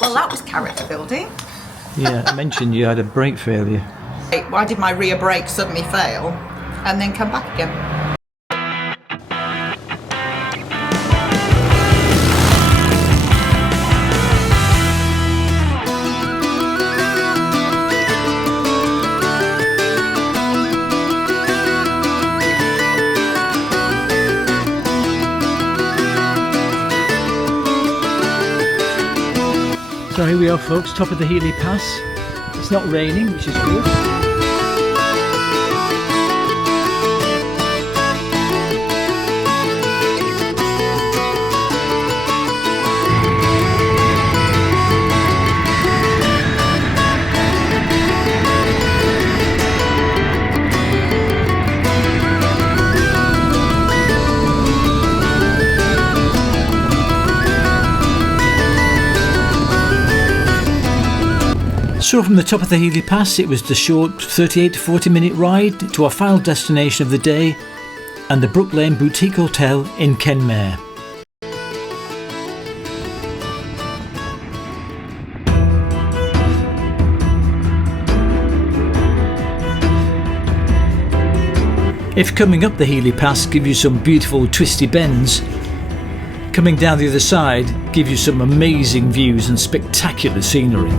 Well, that was character building. Yeah, I mentioned you had a brake failure. Why did my rear brake suddenly fail and then come back again? So here we are, folks, top of the Healy Pass. It's not raining, which is good. So from the top of the Healy Pass, it was the short 38 to 40 minute ride to our final destination of the day and the Brook Lane Boutique Hotel in Kenmare. If coming up the Healy Pass gives you some beautiful twisty bends, coming down the other side gives you some amazing views and spectacular scenery.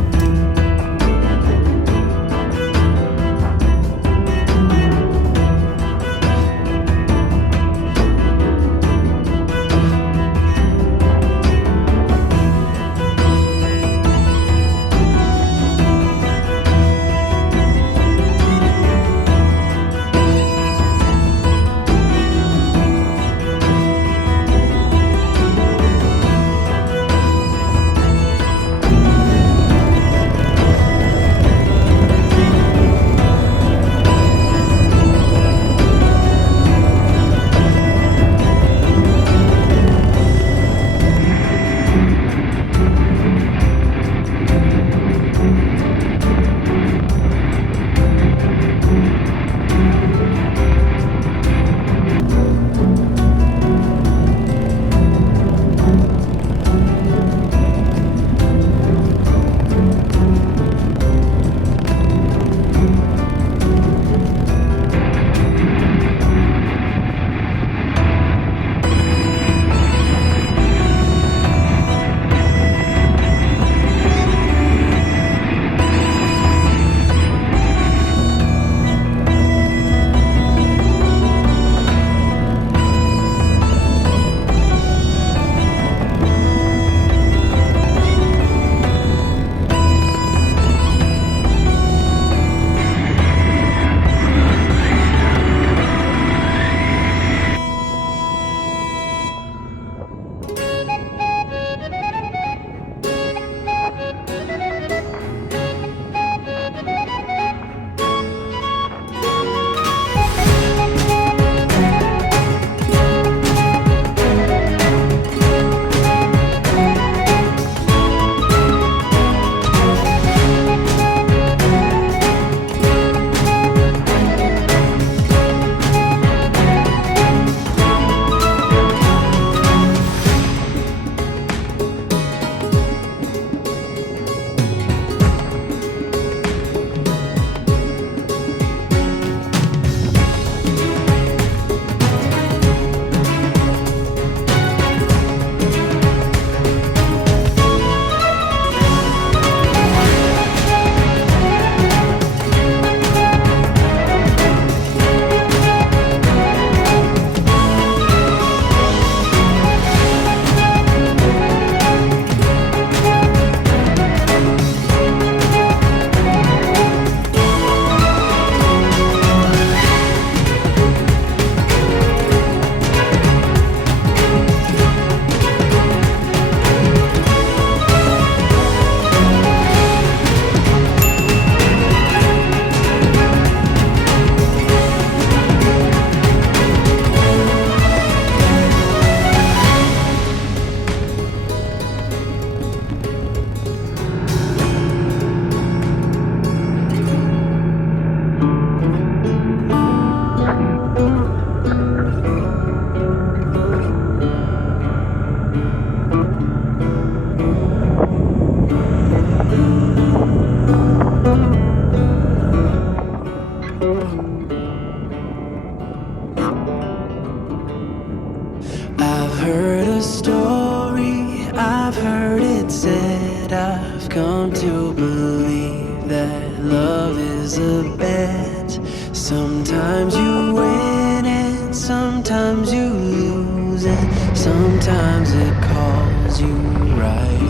night I've come to believe that love is a bet. Sometimes you win and sometimes you lose, and sometimes it calls you right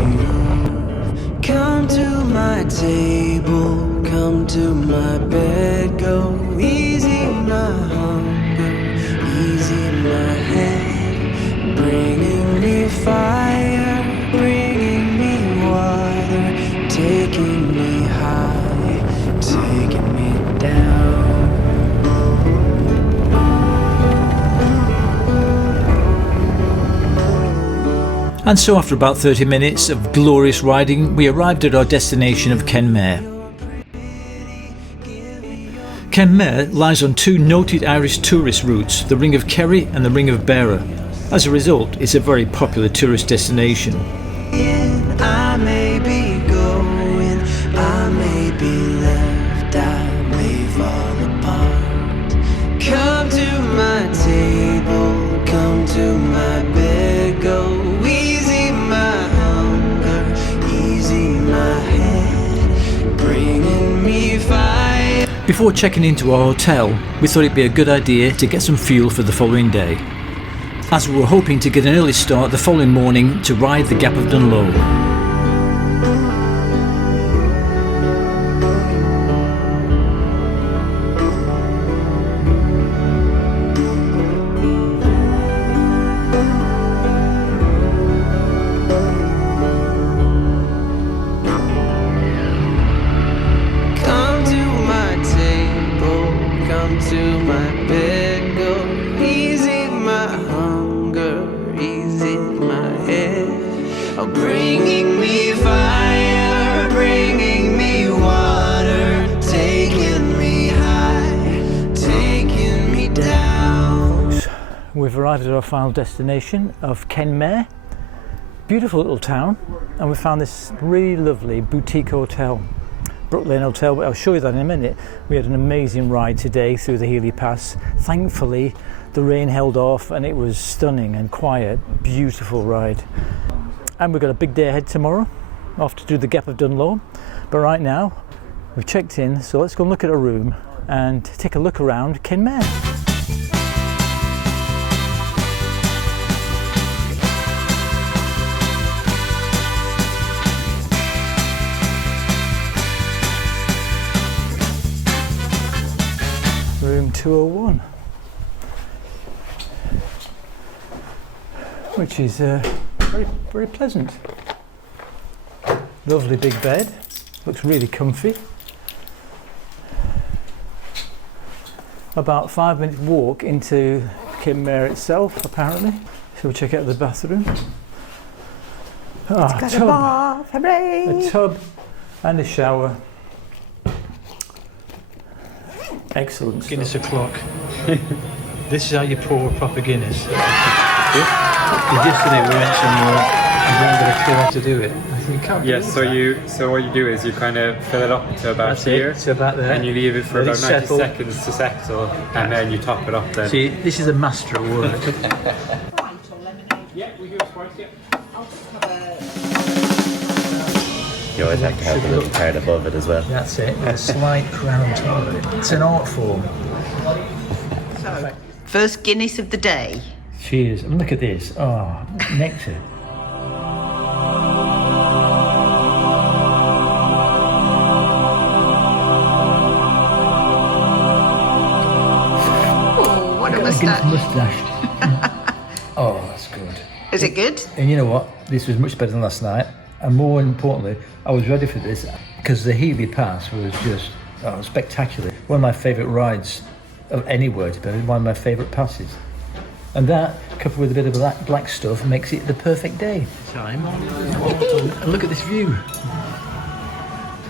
in groove. Come to my table, come to my bed, go easy my hunger, easy my head, bringing me fire, bringing me water, taking me high, taking me down. And so after about 30 minutes of glorious riding, we arrived at our destination of Kenmare. Kenmare lies on two noted Irish tourist routes, the Ring of Kerry and the Ring of Beara. As a result, it's a very popular tourist destination. I may be going, I may be left, I may fall apart. Come to my table, come to my bed, go easy my hunger, easy my head, bringing me fire. Before checking into our hotel, we thought it'd be a good idea to get some fuel for the following day, as we were hoping to get an early start the following morning to ride the Gap of Dunloe. To my bed, go easy my hunger, easy my head, oh, bringing me fire, bringing me water, taking me high, taking me down. We've arrived at our final destination of Kenmare. Beautiful little town, and we found this really lovely boutique hotel, Brooklyn Hotel, but I'll show you that in a minute. We had an amazing ride today through the Healy Pass. Thankfully the rain held off and it was stunning and quiet, beautiful ride. And we've got a big day ahead tomorrow, off to do the Gap of Dunloe. But right now we've checked in, so let's go and look at a room and take a look around Kenmare. Room 201, which is very, very pleasant. Lovely big bed, looks really comfy. About 5 minute walk into Kenmare itself, apparently. So we'll check out the bathroom. It's got a bath, hooray! A tub and a shower. Excellent. Guinness o'clock. This is how you pour proper Guinness. Yesterday we went somewhere and we haven't got a clue how to do it. I think you can't. Yes, so what you do is you kind of fill it up to about here. To about there. And you leave it for Let about 90 seconds to settle, and then you top it up then. See, this is a master at work. Yeah, we do a Sprite, yeah. I'll just have a... You always have to have the little part above it as well. That's it, with a slight crown top. It's an art form. So, first Guinness of the day. Cheers. And look at this. Oh, nectar. Oh, what a moustache. Moustache. Oh, that's good. Is it good? And you know what? This was much better than last night. And more importantly, I was ready for this because the Healy Pass was just spectacular. One of my favourite rides of anywhere, to be one of my favourite passes. And that, coupled with a bit of black stuff, makes it the perfect day. Time. And look at this view.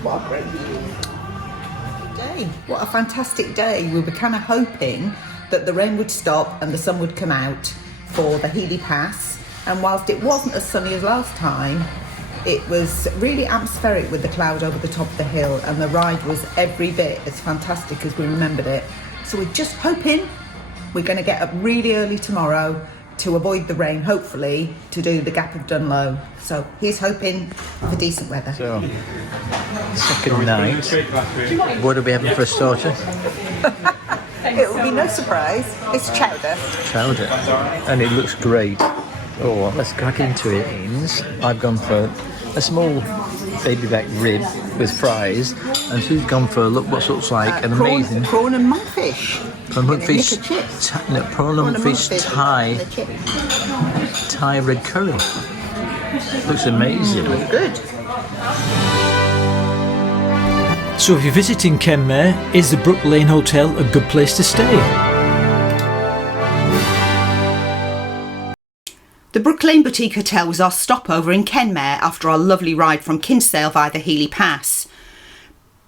What a great day. What a fantastic day. We were kind of hoping that the rain would stop and the sun would come out for the Healy Pass. And whilst it wasn't as sunny as last time, it was really atmospheric with the cloud over the top of the hill, and the ride was every bit as fantastic as we remembered it. So we're just hoping we're going to get up really early tomorrow, to avoid the rain, hopefully, to do the Gap of Dunloe. So he's hoping for decent weather. So, second night. What are we having for a starter? It will be no surprise. It's chowder. Chowder. And it looks great. Oh, let's crack into it. I've gone for a small baby back rib with fries, and she's gone for what looks like an amazing prawn and monkfish. Prawn and monkfish. Prawn and monkfish Thai red curry. Looks amazing. Good. So if you're visiting Kenmare, is the Brook Lane Hotel a good place to stay? The Brook Lane Boutique Hotel was our stopover in Kenmare after our lovely ride from Kinsale via the Healy Pass.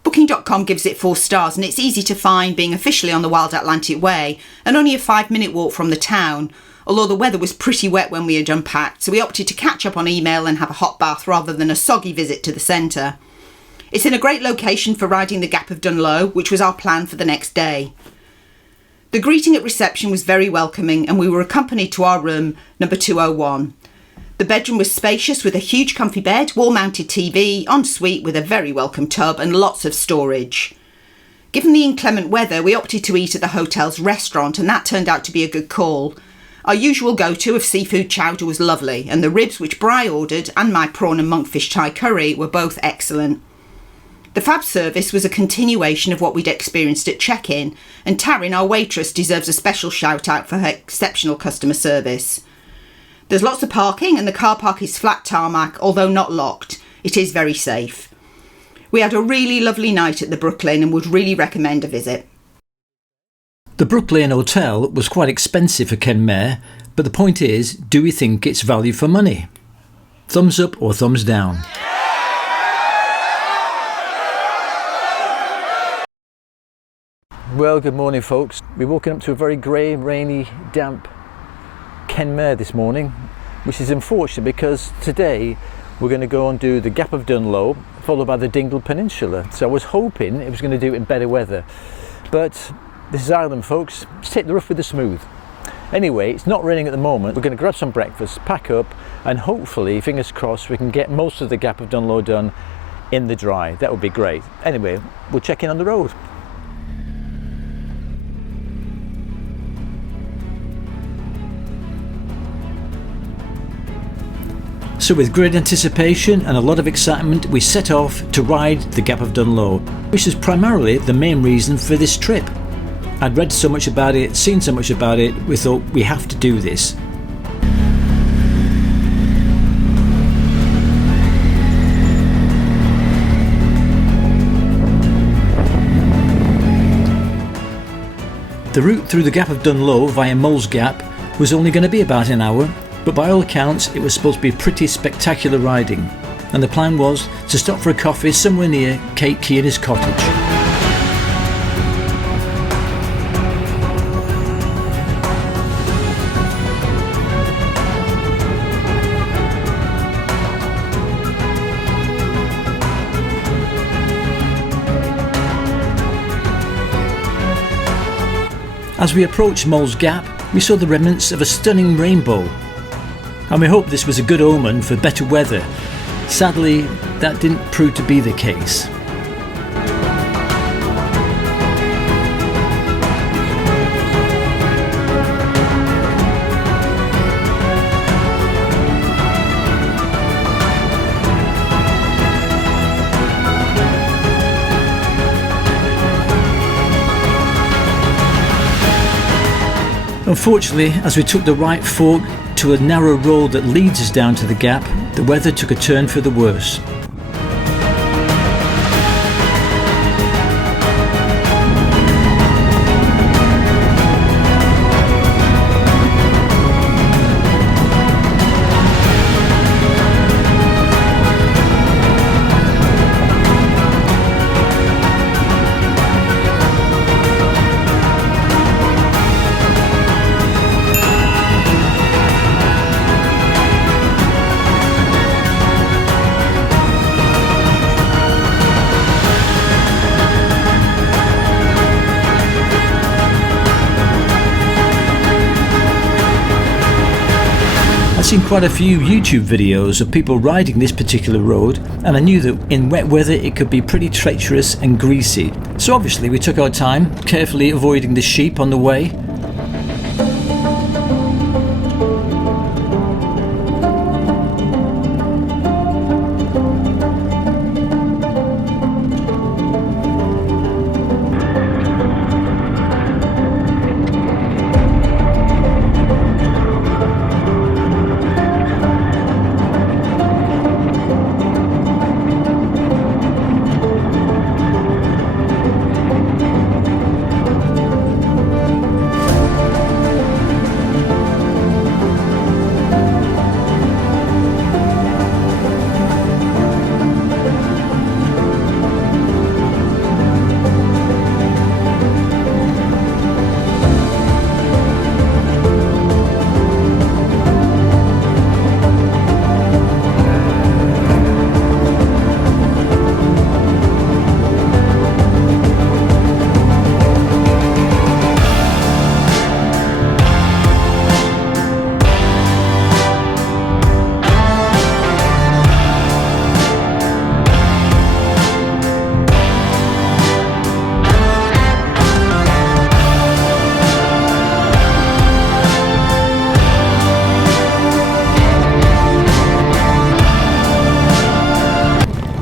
Booking.com gives it 4 stars, and it's easy to find, being officially on the Wild Atlantic Way and only a 5-minute walk from the town, although the weather was pretty wet when we had unpacked, so we opted to catch up on email and have a hot bath rather than a soggy visit to the centre. It's in a great location for riding the Gap of Dunloe, which was our plan for the next day. The greeting at reception was very welcoming, and we were accompanied to our room, number 201. The bedroom was spacious with a huge comfy bed, wall-mounted TV, ensuite with a very welcome tub and lots of storage. Given the inclement weather, we opted to eat at the hotel's restaurant, and that turned out to be a good call. Our usual go-to of seafood chowder was lovely, and the ribs which Bri ordered and my prawn and monkfish Thai curry were both excellent. The fab service was a continuation of what we'd experienced at check-in, and Taryn, our waitress, deserves a special shout-out for her exceptional customer service. There's lots of parking, and the car park is flat tarmac, although not locked. It is very safe. We had a really lovely night at the Brook Lane and would really recommend a visit. The Brook Lane Hotel was quite expensive for Kenmare, but the point is, do we think it's value for money? Thumbs up or thumbs down? Well, good morning folks. We're walking up to a very grey, rainy, damp Kenmare this morning, which is unfortunate because today we're going to go and do the Gap of Dunloe, followed by the Dingle Peninsula. So I was hoping it was going to do it in better weather. But this is Ireland folks, just take the rough with the smooth. Anyway, it's not raining at the moment. We're going to grab some breakfast, pack up, and hopefully, fingers crossed, we can get most of the Gap of Dunloe done in the dry. That would be great. Anyway, we'll check in on the road. So with great anticipation and a lot of excitement, we set off to ride the Gap of Dunloe, which is primarily the main reason for this trip. I'd read so much about it, seen so much about it, we thought we have to do this. The route through the Gap of Dunloe via Molls Gap was only going to be about an hour, but by all accounts it was supposed to be pretty spectacular riding, and the plan was to stop for a coffee somewhere near Kate Keener's cottage. As we approached Molls Gap, we saw the remnants of a stunning rainbow, and we hoped this was a good omen for better weather. Sadly, that didn't prove to be the case. Unfortunately, as we took the right fork to a narrow road that leads us down to the gap, the weather took a turn for the worse. seen quite a few YouTube videos of people riding this particular road, and I knew that in wet weather it could be pretty treacherous and greasy. So obviously we took our time, carefully avoiding the sheep on the way.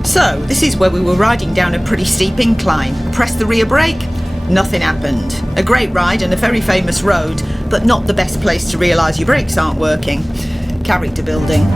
So this is where we were riding down a pretty steep incline. Pressed the rear brake, nothing happened. A great ride and a very famous road, but not the best place to realise your brakes aren't working. Character building.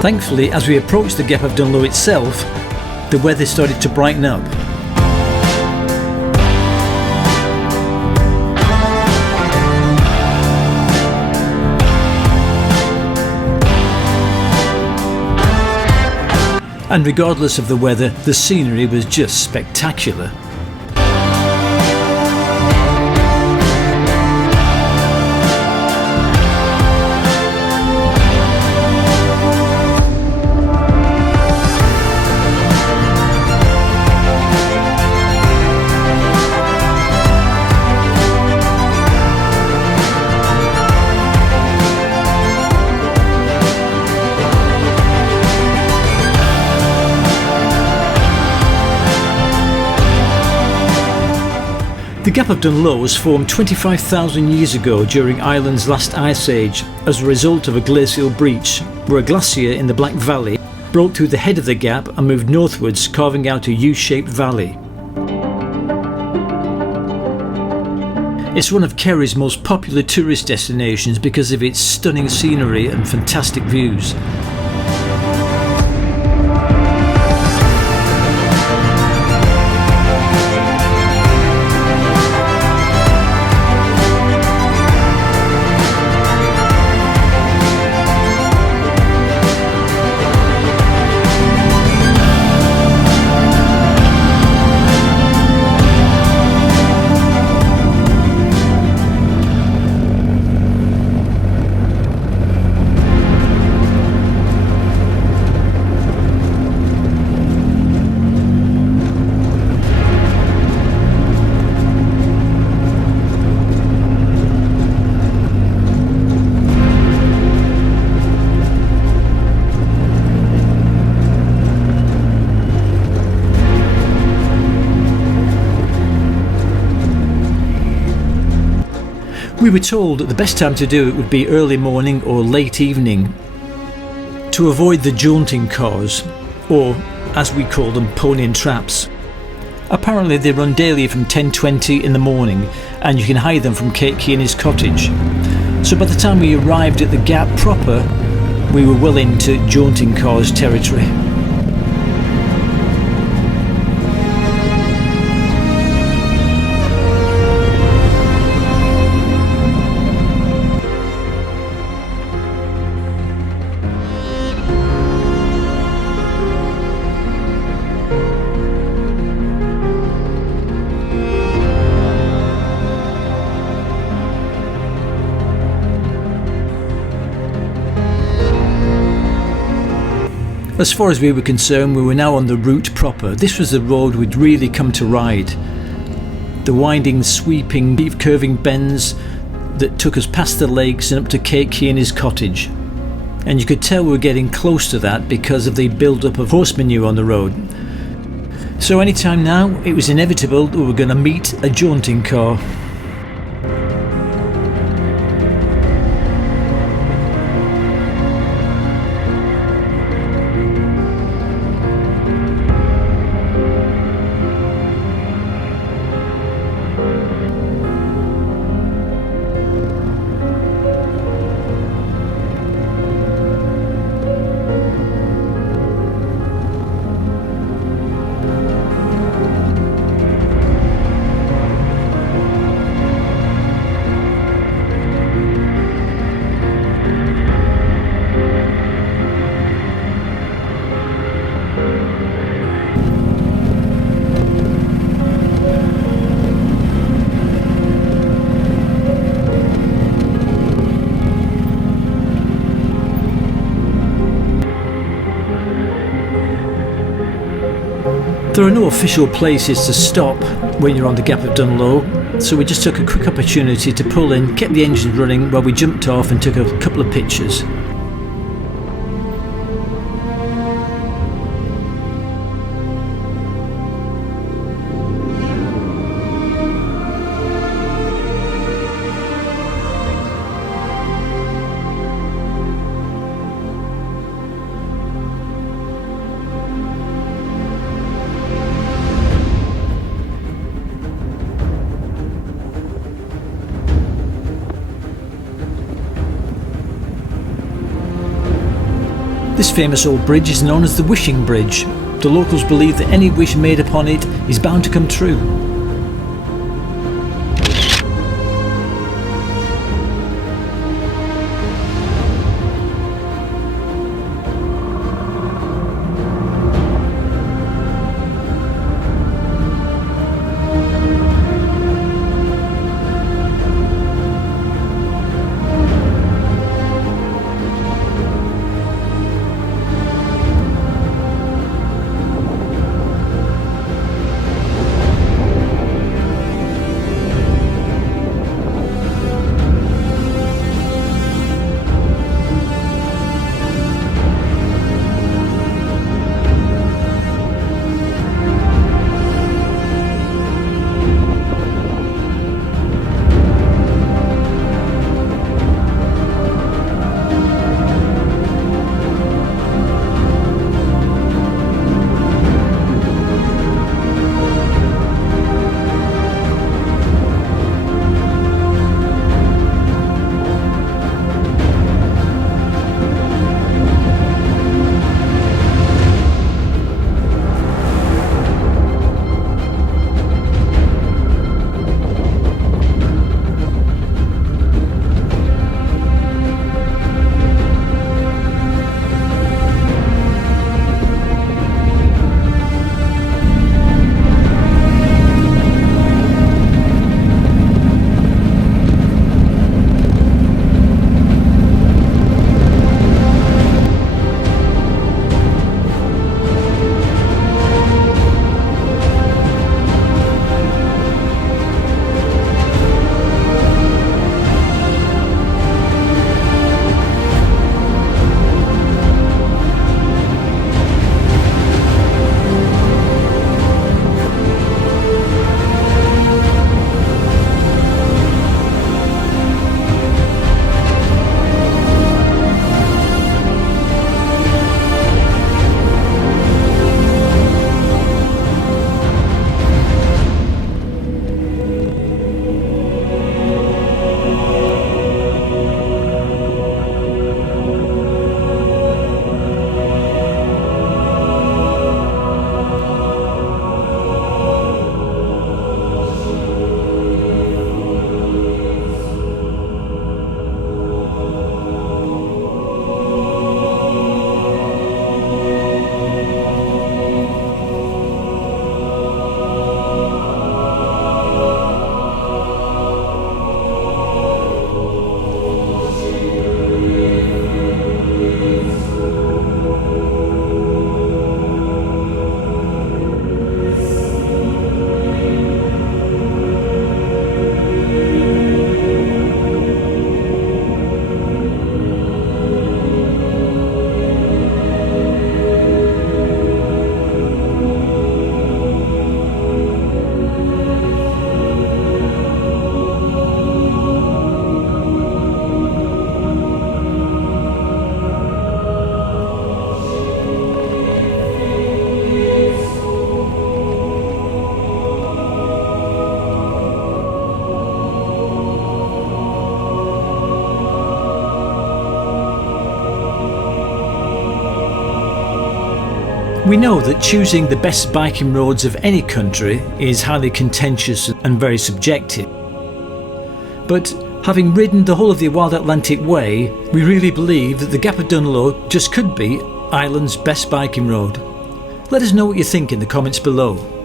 Thankfully, as we approached the Gap of Dunloe itself, the weather started to brighten up. And regardless of the weather, the scenery was just spectacular. The Gap of Dunloe was formed 25,000 years ago during Ireland's last ice age as a result of a glacial breach, where a glacier in the Black Valley broke through the head of the gap and moved northwards, carving out a U-shaped valley. It's one of Kerry's most popular tourist destinations because of its stunning scenery and fantastic views. We were told that the best time to do it would be early morning or late evening to avoid the jaunting cars, or as we call them, pony and traps. Apparently they run daily from 10:20 in the morning, and you can hire them from Kate Kearney's cottage. So by the time we arrived at the Gap proper, we were well into jaunting cars territory. As far as we were concerned, we were now on the route proper. This was the road we'd really come to ride. The winding, sweeping, deep curving bends that took us past the lakes and up to Kate Kearney's cottage. And you could tell we were getting close to that because of the build-up of horse manure on the road. So any time now, it was inevitable that we were going to meet a jaunting car. There are no official places to stop when you're on the Gap of Dunloe, so we just took a quick opportunity to pull in, kept the engines running while we jumped off and took a couple of pictures. This famous old bridge is known as the Wishing Bridge. The locals believe that any wish made upon it is bound to come true. We know that choosing the best biking roads of any country is highly contentious and very subjective. But having ridden the whole of the Wild Atlantic Way, we really believe that the Gap of Dunloe just could be Ireland's best biking road. Let us know what you think in the comments below.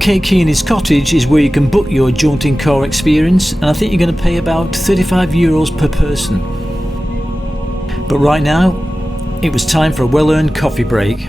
Kay Keeney's Cottage is where you can book your jaunting car experience, and I think you're going to pay about €35 per person. But right now, it was time for a well-earned coffee break.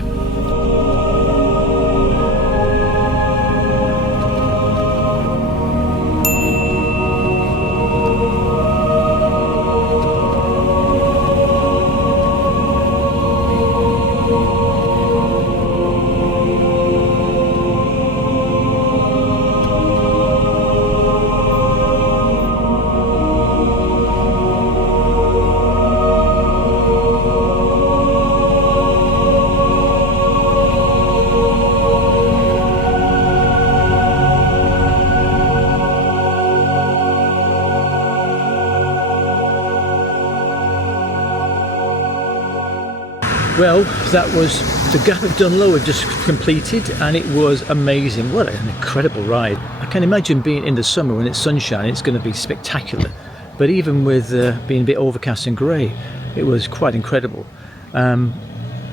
Well, that was the Gap of Dunloe we've just completed, and it was amazing. What an incredible ride. I can imagine being in the summer when it's sunshine, it's going to be spectacular. But even with being a bit overcast and grey, it was quite incredible. Made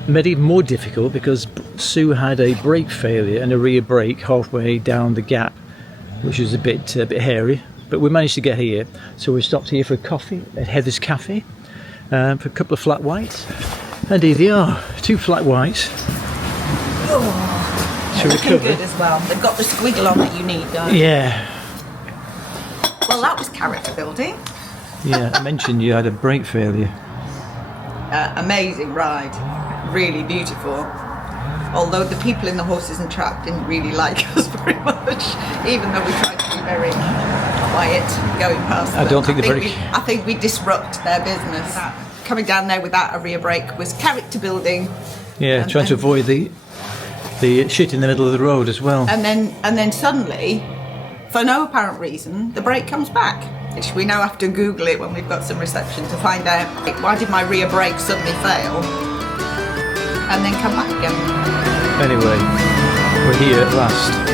it even more difficult because Sue had a brake failure and a rear brake halfway down the gap, which was a bit hairy. But we managed to get here, so we stopped here for a coffee at Heather's Cafe for a couple of flat whites. And here they are, 2 flat whites. Oh, they're looking good as well. They've got the squiggle on that you need, don't they? Yeah. Well, that was character building. Yeah, I mentioned you had a brake failure. Amazing ride, really beautiful. Although the people in the horses and trap didn't really like us very much, even though we tried to be very quiet going past them. I think we disrupt their business. Coming down there without a rear brake was character building. Yeah, trying to avoid the shit in the middle of the road as well. And then suddenly, for no apparent reason, the brake comes back. Which we now have to Google it when we've got some reception to find out why did my rear brake suddenly fail and then come back again. Anyway, we're here at last.